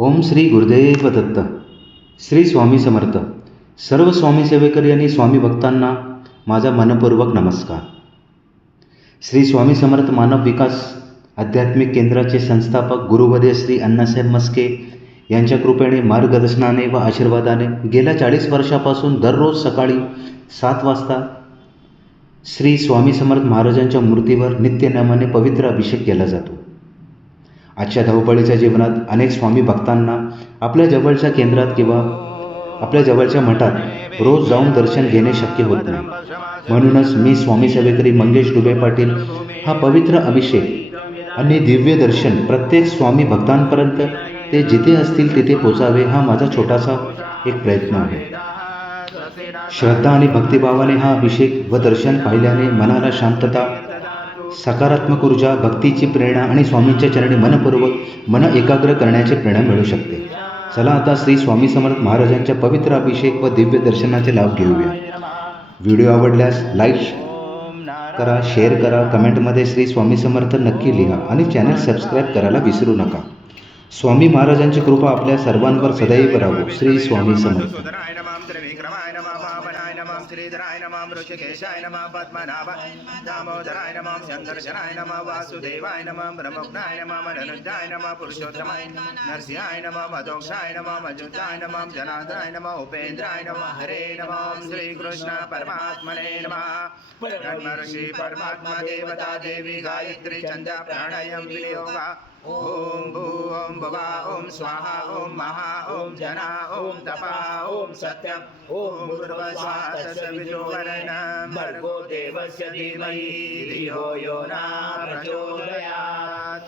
ओम श्री गुरुदेव दत्त. श्री स्वामी समर्थ. सर्व स्वामी सेवेकरी आणि स्वामी भक्तांना माझा मनपूर्वक नमस्कार. श्री स्वामी समर्थ मानव विकास आध्यात्मिक केंद्राचे संस्थापक गुरुवर्य श्री अण्णासाहेब मस्के यांच्या कृपेने, मार्गदर्शनाने व आशीर्वादाने गेल्या 40 वर्षापासून दररोज सकाळी 7 वाजता श्री स्वामी समर्थ महाराजांच्या मूर्तीवर नित्यनेमाने पवित्र अभिषेक केला जातो. आजच्या धावपळीच्या जीवनात अनेक स्वामी भक्तांना आपल्या जवळच्या केंद्रात किंवा आपल्या जवळच्या मठात रोज जाऊन दर्शन घेणे शक्य होत नाही. म्हणूनच मी स्वामी सेवेकरी मंगेश डुबे पाटील हा पवित्र अभिषेक आणि दिव्य दर्शन प्रत्येक स्वामी भक्तांपर्यंत ते जिथे असतील तिथे पोचावे हा माझा छोटासा एक प्रयत्न आहे. श्रद्धा आणि भक्तिभावाने हा अभिषेक व दर्शन पाहिल्याने मनाला शांतता, सकारात्मक ऊर्जा, भक्तीची प्रेरणा आणि स्वामींच्या चरणी मन एकाग्र करण्याची प्रेरणा मिळू शकते. चला आता श्री स्वामी समर्थ महाराजांच्या पवित्र अभिषेक व दिव्य दर्शनाचे लाभ घेऊया. व्हिडिओ आवडल्यास लाईक करा, शेअर करा, कमेंटमध्ये श्री स्वामी समर्थ नक्की लिहा आणि चॅनल सबस्क्राईब करायला विसरू नका. स्वामी महाराजांची कृपा आपल्या सर्वांवर सदैव राहो. श्री स्वामी समर्थ. श्रीधराय नमः ऋषिकेशाय नमः पद्मनाभाय दामोदराय नमः संदर्शनाय नमः वासुदेवाय नमः ब्रह्मज्ञाय नमः मनोजाय नमः पुरुषोत्तमाय नरसिंहाय नमः मधोक्षाय नमः मजुताय नमः जनार्दनाय नमः उपेन्द्राय नमः हरे नमः श्री कृष्ण परमात्मने नमः. ब्रह्म ऋषि परमात्मा देवता देवी गायत्री छंद प्राणायाम विनियोगा. ओम भूम भुवा ओम स्वाहा ओम महा ओम जना ओम तपा ओम सत्यम ओम भूर्भुवः तत्सवितुर्वरेण्यं भर्गो देवस्य धीमहि धियो यो न प्रचोदयात्.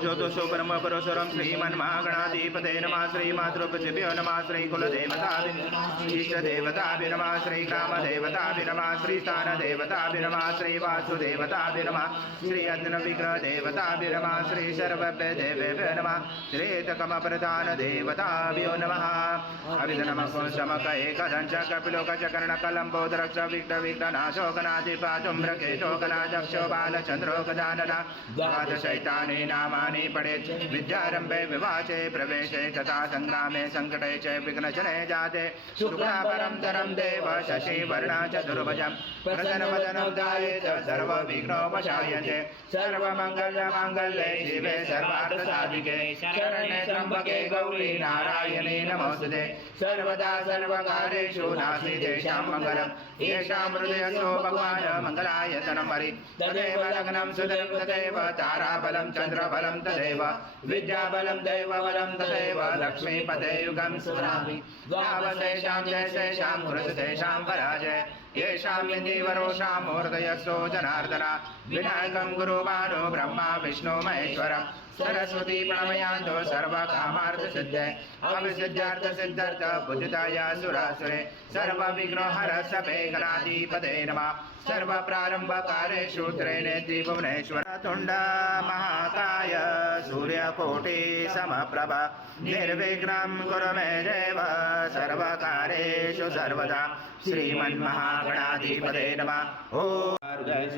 ज्योतिषो परम परशुराम श्रीमन्महागणाधिपते नमः. श्री मातृपतिभ्यो नमः. श्री कुलदेवताभ्यो इष्टदेवताभ्यो नमः. श्री ग्रामदेवताभ्यो नमः. श्री स्थानदेवताभ्यो नमः. श्री वासुदेवताभ्यो नमः. श्री अग्निविग्रहदेवताभ्यो नमः. श्री सर्वभ्यदेवेभ्यो नमः. श्री तकमप्रधानदेवताभ्यो नमः. अभिधनमकुशमक एकदञ्च कपिलोकच कर्णकलम्बोदरक्ष विघ्नविघ्ननाशोकनाधिपातुम्रकेशो गणाध्यक्षो बालचन्द्रो गजानन द्वादशैतानि नामानि पठेत्. विद्यारम्भे विवाचे प्रवेशे तथा संग्रामे संकटे च विघ्नजने जाते. शुक्लापरं धरं देव शशिवर्णा चतुर्भुजं प्रसन्नवदनं ध्यायेत् सर्वविघ्नोपशायते. सर्वमङ्गलमाङ्गल्ये शिवे सर्वार्थसाधिके शरण्ये त्र्यम्बके गौरी नारायणे नमोस्तुते. सर्वदा सर्वकार्येषु नास्ति तेषां मङ्गलं. येषां हृदयस्थो भगवान् मङ्गलायतनं हरि. तदेव लग्नं सुदेव तदेव ताराबलं चन्द्रबलं तदेव विद्याबलं दैवबलं तदेव लक्ष्मीपते युगं स्मरामि. द्वावशेषां जयशेषां कृतशेषां पराजय येषां विधिवरोषां मूर्धयस्थो जनार्दन. विनायकं गुरुमानो ब्रह्मा विष्णु महेश्वरं सरस्वती प्रणमयान्तो सर्वकामार्थसिद्धे अविसिद्ध्यार्थसिद्ध्यर्थ पूजिताय सुरासुरे. सर्वविघ्नोहर सपे गणाधिपते नमः. सर्वप्रारम्भकारेषु त्रिनेत्री भुवनेश्वर तुण्ड महाकाय सूर्यकोटि समप्रभ निर्विघ्नं कुरु मे देव सर्वकारेषु सर्वदा. श्रीमन्महागणाधिपते नमः. ओम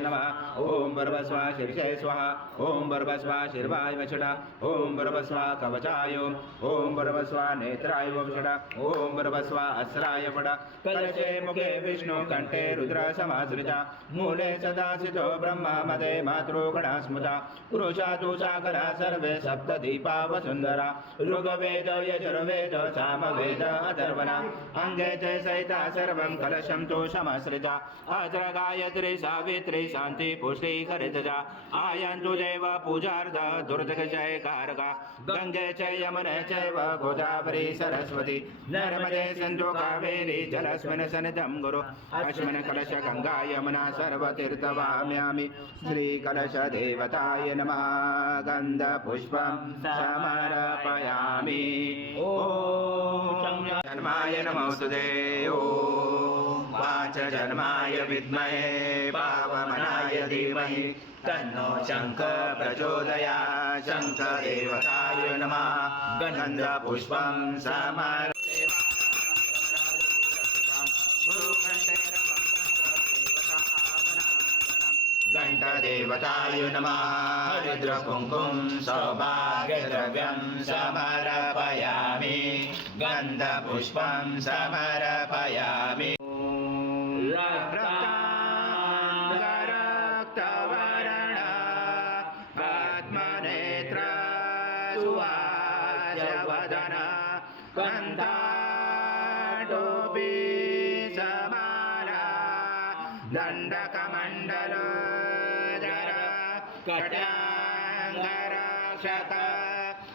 नमः. ओम भर्गस्वा शीर्षे स्वाहा. ओम भर्गस्वा शीर्वाय वषडा. ओम भर्गस्वा कवचाय. ओम भर्गस्वा नेत्राय वषडा. ओम भर्गस्वा अस्राय वडा. कलशे मुखे विष्णु कंठे रुद्र समाश्रिता. मूले सदासितो ब्रह्मा मदे मातृगणा स्मृता. पुरुषा तु सागरा सर्वे सप्तदीपा वसुन्धरा. ऋग्वेद यजुर्वेद सामवेद अथर्वणा. अंगे च सहिता सर्वं कलशं तु समाश्रिता. अत्र गायत्री सावित्री शान्ति पुष्टि हरितजा. आयन्तु देव पूजार्थ दुर्दशय कारका. गंगे च यमुने चैव गोदावरी सरस्वती. नर्मदे सिन्धु कावेरी जलस्मिन् सन्निधं गुरु. अस्मिन् कलश गंगा यमुना सर्वतीर्थवाम्यामि. श्रीकलश देवताय नमः. गन्धपुष्पं समर्पयामि. ओम जन्माय नमोस्तुते. ओम वाचजन्माय विद्महे पावमनाय धीमहि तन्नो शंख प्रचोदयात्. शंखदेवताय नमः. गन्धपुष्पं समर्पयामि. घण्टदेवताय नमः हरिद्रकुङ्कुम सौभाग्यद्रव्यं समर्पयामि गन्धपुष्पं समर्पयामि रक्ताङ्गरक्तवर्ण आत्मनेत्र सुवासवदन कन्ताटोपि समाला दण्डकमण्डलोदर कटाङ्गरक्षक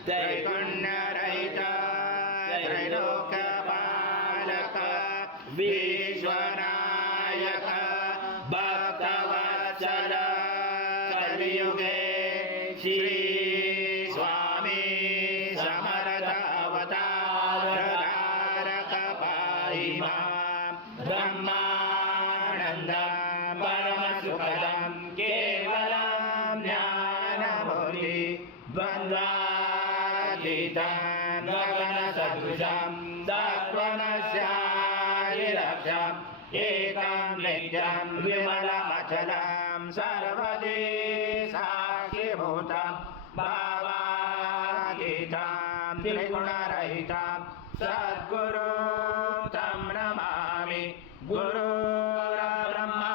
त्रैगुण्यरहित त्रैलोक्यपालक विश्वनायक भक्तवत्सल कलियुगे श्री स्वामी समर्थ अवतारधारक पाहि मां ब्रह्मानन्दं परमसुखदं केवलं ज्ञानमूर्ति द्वन्द्वातीतं गगनसदृशं सत्त्वमस्यादिलक्ष्यम् एकं नित्यं विमलमचलं सर्वदि साक्षिभूतं भावातीतं त्रिगुणरहितं सद्गुरुं तं नमामि गुरुर्ब्रह्मा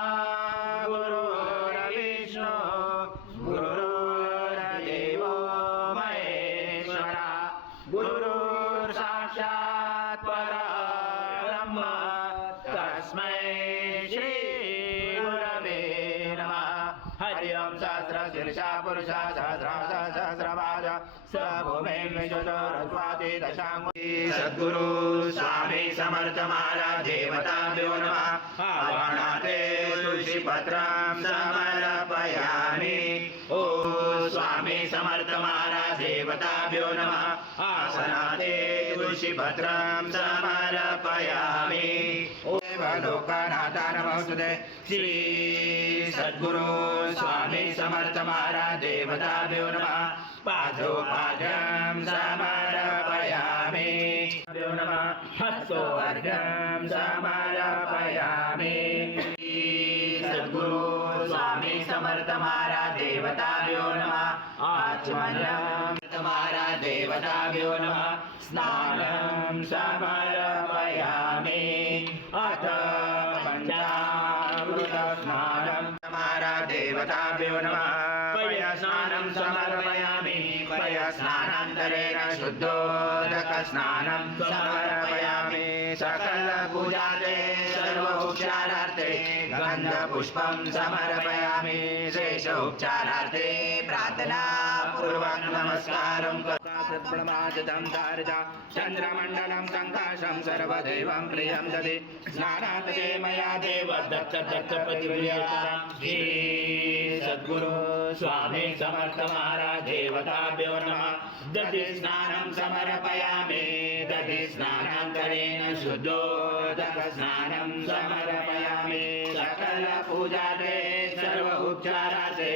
गुरुर्विष्णु गुरुर्देवो महेश्वरा गुरुर्साक्षात् परब्रह्म तस्मै श्री गुरवे नमः हरि ओम सहस्रशीर्षा पुरुषा सहस्रपाद स भूमिं विजुतोरस्वाति दशाङ्गुली सद्गुरु स्वामी समर्थ महाराज देवताभ्यो नमः आवाहनाते तुलसीपत्रं समर्पयामि ओ स्वामी समर्थ महाराज देवताभ्यो नमः आसनाते तुलसीपत्रं समर्पयामि लोकनाथा नमोस्तुते श्री सद्गुरु स्वामी समर्थ महाराज देवताभ्यो नमः पादोपाद्यं समर्पयामि नमः हस्तोर्घ्यं समर्पयामि सद्गुरु स्वामी समर्थ महाराज देवताभ्यो नमः आचमन्यं महाराज देवताभ्यो नमः स्नानं समर्पयामि अथ पञ्चामृत स्नानं महाराज देवताभ्यो नमः पयस्नानं समर्पयामि पयस्नानान्तरेण शुद्धोदक स्नानं समर्पयामि सकल पूजाते सर्वोपचारार्थे गन्धपुष्पं समर्पयामि शेष उपचारार्थे प्रार्थना पूर्वक नमस्कारं प्रणमादितं धारिता चन्द्रमण्डलं सङ्काशं सर्वदेवं प्रियं ददि स्नानात् ते मया देव दत्तपतिप्रियता श्री सद्गुरु स्वामी समर्थ महाराज देवताभ्यो नमः दधि स्नानं समर्पयामि दधि स्नानान्तरेण शुद्धोदक स्नानं समर्पयामि सकल पूजाते सर्व उपचाराते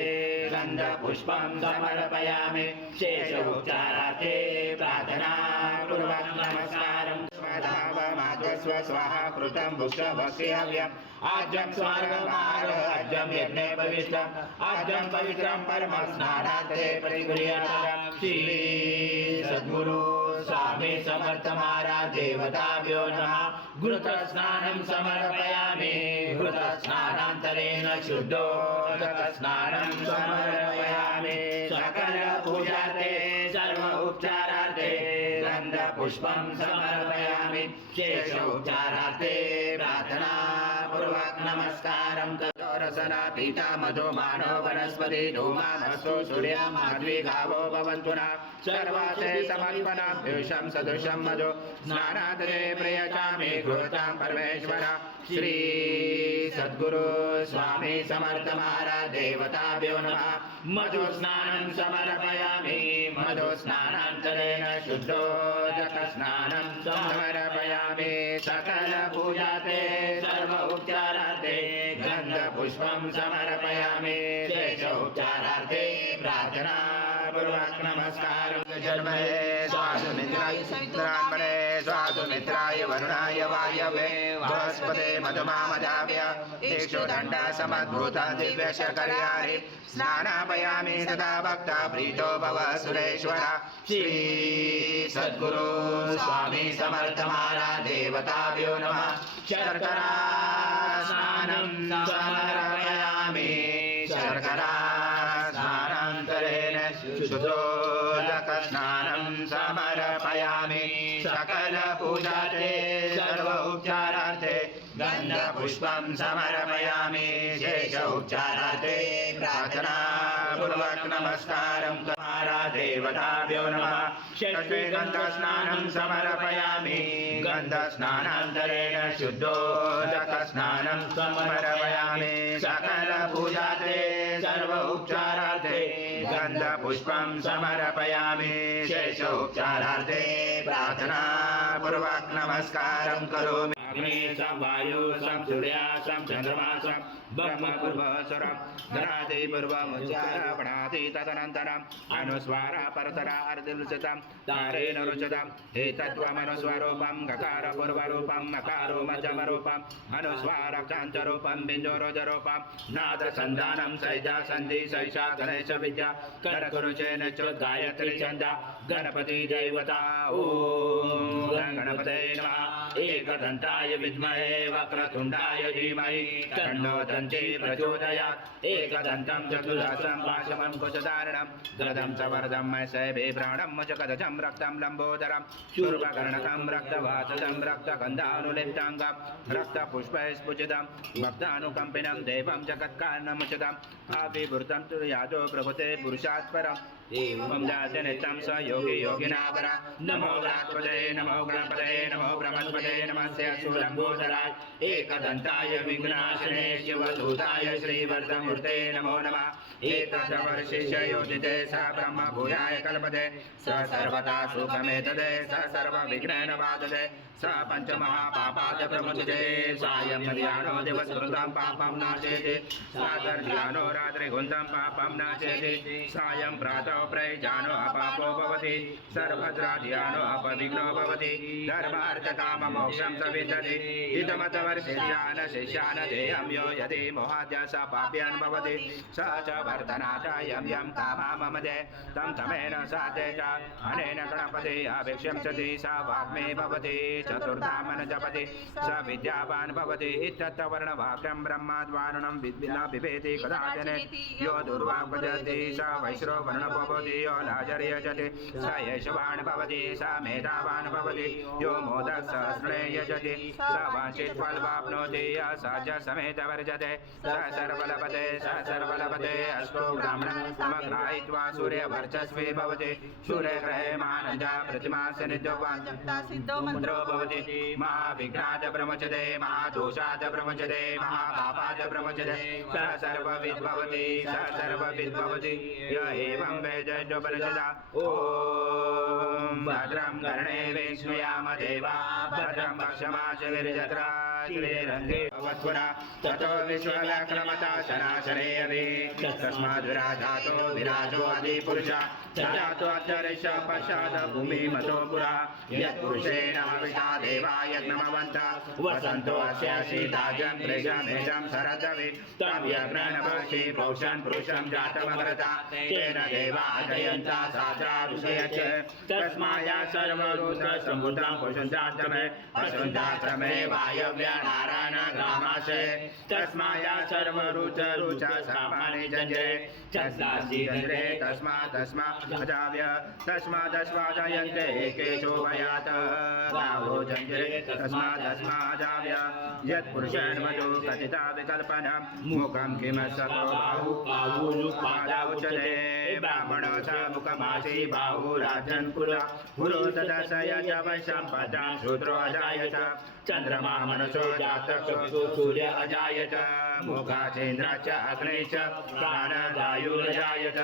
गन्धपुष्पं समर्पयामि शेष उपचाराते प्रार्थना पूर्वक नमस्कारं स्वधावमाद्यस्व स्वाहा कृतं भुक्षभक्ष्यव्यम् आज्यं स्वर्गमार आज्यं यज्ञे पवित्रम् आज्यं पवित्रं परम स्नानाते परिगृह्यतां श्री सद्गुरु स्वामी समर्थ महाराज देवताभ्यो नमः घृत स्नानं समर्पयामि घृत स्नानान्तरेण शुद्धोदक स्नानं समर्पयामि सकल पूजाते सर्व उपचारार्थे गन्धपुष्पं समर्पयामि शेष उपचारार्थे प्रार्थना पूर्वक नमस्कारं रसना पीता मधु मानो वनस्पति धूमामस्तु सूर्या माध्वी गावो भवन्तु नः सर्वासे समर्पणाभ्युषं सदृशं मधु स्नानादरे प्रयचामि घृतां परमेश्वर श्री सद्गुरु स्वामी समर्थ महाराज देवताभ्यो नमः मधु स्नानं समर्पयामि मधु स्नानान्तरेण शुद्धोदक स्नानं समर्पयामि सकल पूजाते सर्व उपचारार्थे गन्धपुष्पं समर्पयामि शेष उपचारार्थे प्रार्थना पूर्वक नमस्कारं जन्महे स्वामित्रान्मने स्वादुमित्राय वरुणाय वायवे बृहस्पते मधुमामजाव्य दीक्षुदण्ड समद्भूत दिव्यशकर्याणि स्नानापयामि तथा भक्ता प्रीतो भव सुरेश्वर श्री सद्गुरु स्वामी समर्थ महाराज देवताभ्यो नमः शर्करा स्नानं समर्पयामि शर्करा स्नानान्तरेण शुद्धोदक स्नानं समर्पयामि सकल पूजार्थे सर्व उपचारार्थे गन्धपुष्पं समर्पयामि शेष उपचारार्थे प्रार्थना पूर्वक नमस्कारं देवताभ्यो नमः षष्ठे गन्धस्नानं समर्पयामि गन्धस्नानान्तरेण शुद्धोदक स्नानं समर्पयामि सकल पूजार्थे सर्व उपचारार्थे गन्धपुष्पं समर्पयामि शेष उपचारार्थे प्रार्थना पूर्वक नमस्कारं करोमि अग्नि सं वायु सं सूर्य सं चंद्रमा सं ब्रह्म पूर्वस्वरं धनादि पूर्वमुच्चारपणाति तदनन्तरम् अनुस्वार परतरा अर्धुलुचतं तारेण रुचतं एतत्त्वमनुस्वरूपं गकार पूर्वरूपं मकारो मध्यमरूपं अनुस्वारकान्तरूपं बिन्दुरोजरूपं नादसन्धानं सैजा सन्धि सैषा गणेश विद्या करकुरुचेन गायत्री छन्द गणपति देवता ॐ गणपते नमः एकदन्ताय विद्महे वक्रतुण्डाय धीमहि तन्नो दन्ती प्रचोदयात् एकदन्तं चतुर्दशं पाशमङ्कुशधारणं गदं सवर्धं मैसैभे प्राणं मुचकदचं रक्तं लम्बोदरं शूर्पकर्णकं रक्तवासजं रक्तगन्धानुलिप्ताङ्गं रक्तपुष्पैस्फुचितं भक्तानुकम्पिनं देवं जगत्कारणमुचितम् अभिवृतं तु यादो प्रभुते पुरुषात् परम् एवं जाते नित्यं स योगी योगिनावर नमो गणपते नमो ब्रह्मणपते नमस्य सुलम्बोदराय एकदन्ताय विघ्नाशने शिवदूताय श्रीवर्धमूर्ते नमो नमः एतद्वर्षिष्य योजिते स ब्रह्म भूयाय कल्पते स सर्वदा सुखमेतदे स सर्वविघ्नेन बाधते स पञ्चमहापापात् प्रमुच्यते सायं ध्यानो दिवसकृतं पापं नाशेति सातर्ध्यानो रात्रिगुन्तं पापं नाशेति सायं प्रातः प्रयुजानो अपापो भवति सर्वत्राध्यानो अपविघ्नो भवति धर्मार्थकाममोक्षं स विन्दति इदमतवर्षिष्यान् शिष्यान् देयं यो यदि मोहाद्य स पाप्यान् भवति स च वर्धनाचायं यं कामाममदे तं तमेन साधे च अनेन गणपति अभिक्षंसति स वाग्मे भवति चतुर्धामन जपति स विद्यावान् भवति इत्यर्थवर्णवाक्यं ब्रह्माद्वारुणं विद्विना बिभेति कदाचन यो दुर्वाग्भजति स वैश्रो वर्णपो भवति यो लाजर्यजति स यशवान् भवति स मेधावान् भवति यो मोदसहस्रे यजति स वाञ्छित् फलवाप्नोति स च समेत वर्जते स सर्वलभते अष्टो ब्राह्मणं समग्राहीत्वा सूर्यवर्चस्वी भवति सूर्यग्रहे मानजा प्रतिमास नित्यवान् मुद्रो भवति महाविघ्नात् प्रमुच्यते महादोषात् प्रमुच्यते महापापात् प्रमुच्यते स सर्वविद् भवति य एवं वेदोपनिषदा ॐ भद्रं कर्णे वेश्मयाम देवा भद्रं पक्षमाशविर्जत्रा श्रीरङ्गे भवत्पुरा ततो विश्वव्याक्रमता शनाशने अभि तस्माद् विराजातो विराजो आदिपुरुषः जातो अन्तरिक्ष पश्चात् भूमिमतो पुरा यत्पुरुषेण हविषा देवा यज्ञमवन्तः वसन्तो अस्य सीताजं प्रेषमेषं शरदवि तं यज्ञनपक्षि पौषन् पुरुषं जातमग्रता तेन देवा जयन्ता सात्रा ऋषयश्च तस्माया सर्वरूपसम्भूतं पुरुषञ्चात्रमे असुन्दात्रमे वायव्या नारायण ग्रामाशे तस्माया सर्वरुच सामाने जञ्जरे चन्दासि जञ्जरे तस्मादस्वाजयन्ते केशो भयात् गावो जञ्जरे तस्मादस्माजाव्य यत्पुरुषन्मधु कथिता विकल्पनं मुखं किमसतो बाहुपादावुच्यते ब्राह्मणो च मुखमासी बाहुराजन् पुरो तदशय च वैशं पदां शूद्रो अजायत चन्द्रमा मनुषो जातक्षो सूर्य अजायत मुखाचेन्द्र च अग्ने च प्राणवायुरजायत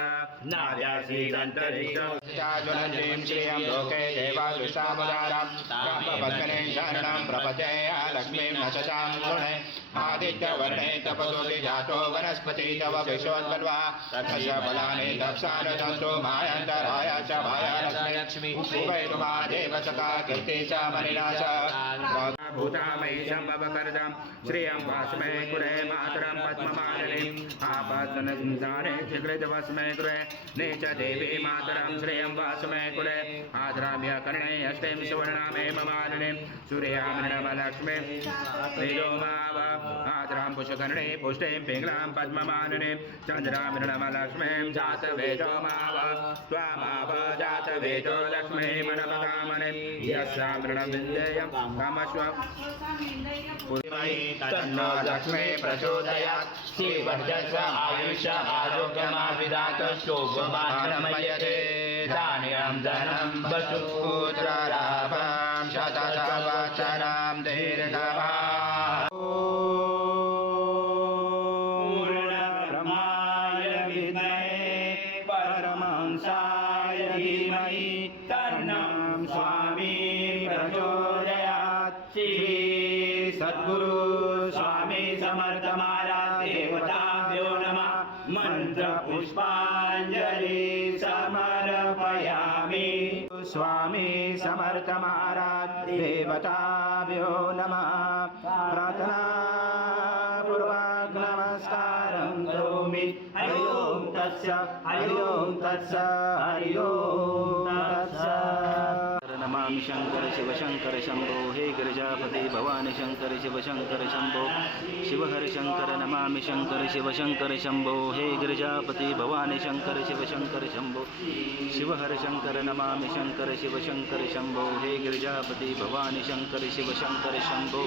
नार्यासीदन्तरिक्षज्वलन्तीं श्रियं लोके देवादृष्टामुदारां कामपत्कने शरणं प्रपदे लक्ष्मीं नशतां गुणे आदित्यवर्णे तपसोऽपि जातो वनस्पति तव विश्वोद्बल्वा तथश बलानि दक्षानुदन्तु मायान्तराय च भायालक्ष्मी लक्ष्मी उभयतुमादेव सखा कीर्ति च मनिनाश भूतामयी सम्भवकर्दं श्रियं वास्मै कुरे मातरं पद्ममालिनीम् आपत्सनसंसारे चिकृतवस्मै कुरे नेच देवी मातरं श्रियं वास्मै कुरे आद्राम्य कर्णे अष्टिं सुवर्णामे ममालिनीं सूर्यामृणमलक्ष्मीं वेदोमाव आद्रां पुष्कर्णे पुष्टिं पिङ्गलां पद्ममालिनीं चन्द्रामृणमलक्ष्मीं जातवेदोमाव त्वामाव जातवेदो लक्ष्मीं मनपकामणिं यस्यामृणं विन्देयं कामस्व तन्नो लक्ष्मी प्रचोदयात् श्रीवर्धस्व आयुष्य आरोग्यमाविदात शोभमानमयते धान्यं धनं वसुपुत्रलाभं शतसहस्राणां दीर्घमायुः पूर्णब्रह्माय विद्महे परमहंसाय धीमहि तन्नो स्वामी प्रचोदयात् श्री सद्गुरु स्वामी समर्थ महाराज देवताभ्यो नमः मंत्र पुष्पांजलि समर्पयामि स्वामी समर्थ महाराज देवताभ्यो नमः प्रार्थना पूर्वक नमस्कारं करोमि हरि ओम तत्स हरि ओम तत्स हरि ओम तत्स नमामि शंकर शिव शंकर शंभो हे गिरिजापति भवानी शंकर शिव शंकर शंभो शिव हर शंकर नमामि शंकर शिव शंकर शंभो हे गिरिजापति भवानी शंकर शिव शंकर शंभो शिव हर शंकर नमामि शंकर शिव शंकर शंभो हे गिरिजापति भवानी शंकर शिव शंकर शंभो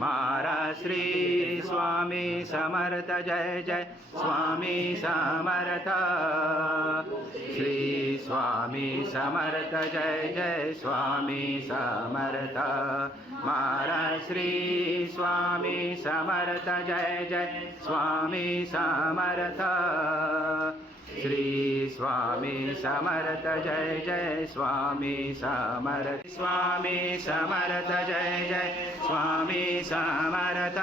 महाराज श्री स्वामी समर्थ जय जय स्वामी समर्थ श्री स्वामी समर्थ जय जय स्वामी समर्थ महाराज श्री स्वामी समर्थ जय जय स्वामी समर्थ श्री स्वामी समर्थ जय जय स्वामी समर्थ स्वामी समर्थ जय जय स्वामी समर्थ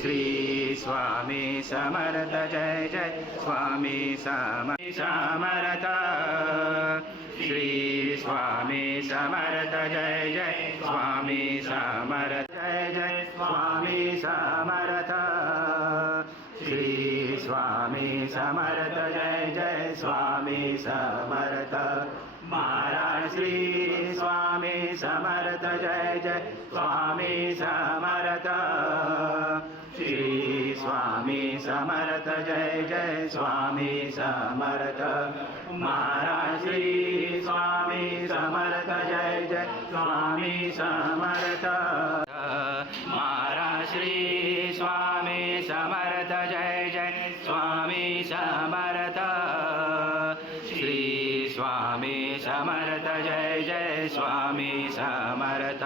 श्री स्वामी समर्थ जय जय स्वामी समर्थ श्री स्वामी समर्थ जय जय स्वामी समर्थ जय जय स्वामी समर्थ श्री स्वामी समर्थ जय जय स्वामी समर्थ महाराज श्री स्वामी समर्थ जय जय स्वामी समर्थ श्री स्वामी समर्थ जय जय स्वामी समर्थ महाराज श्री स्वामी समर्थ जय जय स्वामी समर्थ महाराज श्री स्वामी समर्थ जय जय स्वामी समर्थ श्री स्वामी समर्थ जय जय स्वामी समर्थ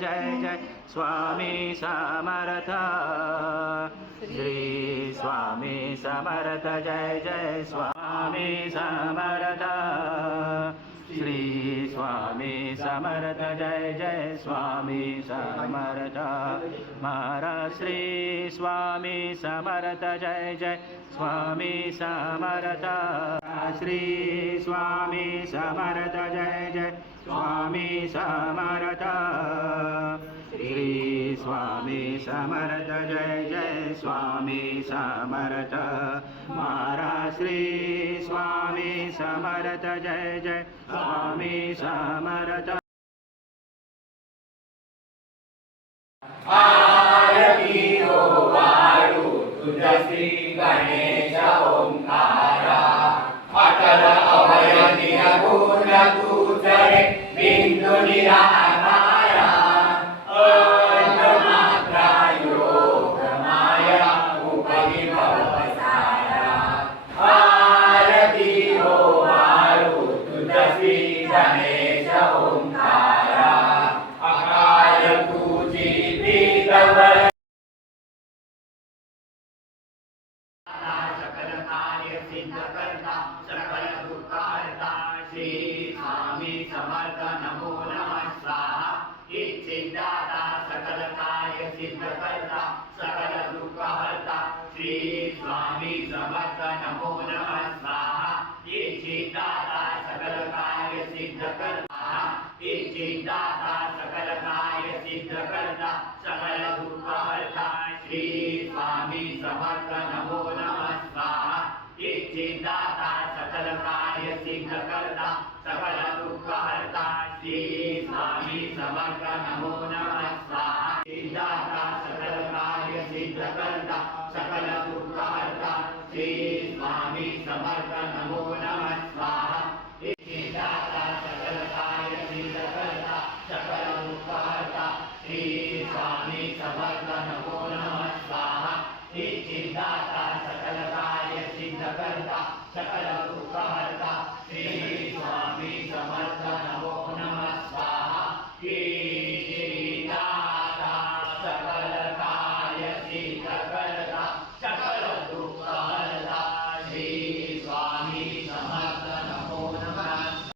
जय जय स्वामी समर्थ श्री स्वामी समर्थ जय जय स्वामी समर्थ श्री स्वामी समर्थ जय जय स्वामी समर्थ महाराज श्री स्वामी समर्थ जय जय स्वामी समर्थ श्री स्वामी समर्थ जय जय स्वामी समर्थ श्री स्वामी समर्थ जय जय स्वामी समर्थ महाराज श्री स्वामी समर्थ जय जय स्वामी समर्थ आरती हो वायु तुझ्या श्री गणेश ओंकारा अटल अभय निर्गुण तुझ रे बिंदु निराकारा अंत मात्रा योग माया उपरि भवसारा आरती हो वायु तुझ्या श्री गणेश ओंकारा अकाल तुझी प्रीतवर सकल कार्य सिद्ध करता सकल दुःखहर्ता श्री स्वामी समर्थ नमो नमः स्वाहा इच्छिदाता सकल कार्य सिद्ध करता सकल दुःखहर्ता श्री स्वामी समर्थ नमो नमः स्वाहा इच्छिदाता सकल सकल दुःखहर्ता श्री स्वामी समर्थ नमो नमः स्वाहा सिद्धाता सकल कार्य सिद्ध करता सकल दुःखहर्ता श्री स्वामी समर्थ नमो नमः